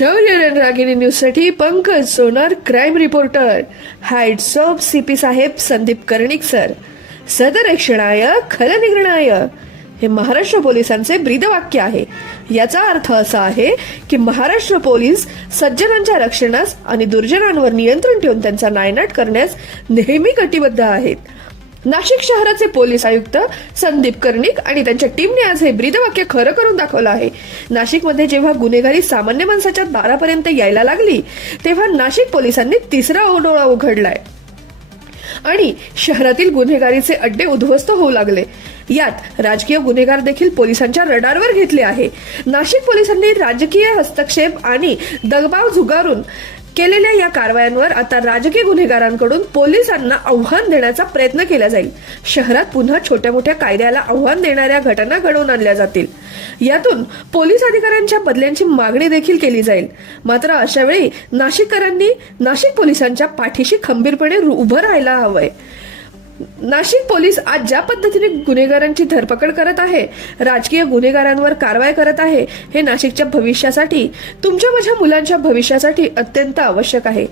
शौर्य रणरागिणी न्यूजसाठी Pankaj Sonar crime reporter. Heights of CP Saheb Sandeep Karnik sir. सदरक्षणाय खलनिग्रणाय हे महाराष्ट्र पोलिसांचे ब्रीदवाक्य आहे. याचा अर्थ असा आहे की महाराष्ट्र पोलीस सज्जनांच्या रक्षणास आणि दुर्जनांवर नियंत्रण ठेवून त्यांचा नायनाट करण्यास नेहमी कटिबद्ध आहेत. नाशिक शहराचे पोलीस आयुक्त संदीप कर्णिक आणि त्यांच्या टीमने आज हे ब्रीदवाक्य खरं करून दाखवलं आहे. नाशिकमध्ये जेव्हा गुन्हेगारी सामान्य माणसाच्या दारापर्यंत यायला लागली तेव्हा नाशिक पोलिसांनी तिसरा ओडोळा उघडलाय. आणि शहरातील गुन्हेगारीचे अड्डे उद्ध्वस्त होऊ लागले. यात राजकीय गुन्हेगार देखील पोलिसांच्या रडारवर घेतले आहे. नाशिक पोलिसांनी राजकीय हस्तक्षेप आणि दगबाव झुगारून केलेल्या या कारवायांवर आता राजकीय गुन्हेगारांकडून पोलिसांना आव्हान देण्याचा प्रयत्न केला जाईल. शहरात पुन्हा छोट्या मोठ्या कायद्याला आव्हान देणाऱ्या घटना घडवून आणल्या जातील. यातून पोलीस अधिकाऱ्यांच्या बदल्यांची मागणी देखील केली जाईल. मात्र अशावेळी नाशिककरांनी नाशिक पोलिसांच्या पाठीशी खंबीरपणे रु- उभं राहायला हवंय. नाशिक पोलीस आज ज्या पद्धतीने गुन्हेगारांची धरपकड करत आहे राजकीय गुन्हेगारांवर कारवाई करत आहे हे नाशिकच्या भविष्यासाठी तुमच्या माझ्या मुलांच्या भविष्यासाठी अत्यंत आवश्यक आहे.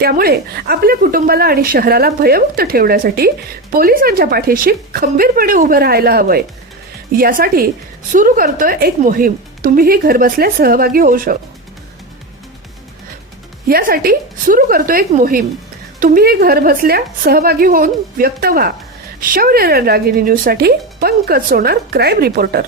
त्यामुळे आपल्या कुटुंबाला आणि शहराला भयमुक्त ठेवण्यासाठी पोलिसांच्या पाठीशी खंबीरपणे उभं राहायला हवंय. यासाठी सुरू करतोय एक मोहीम. तुम्हीही घरबसल्या सहभागी होऊ शक यासाठी सुरू करतो एक मोहीम. तुम्ही घर बसल्या सहभागी होऊन व्यक्त व्हा. शौर्य रणरागिणी न्यूजसाठी पंकज सोनार क्राईम रिपोर्टर.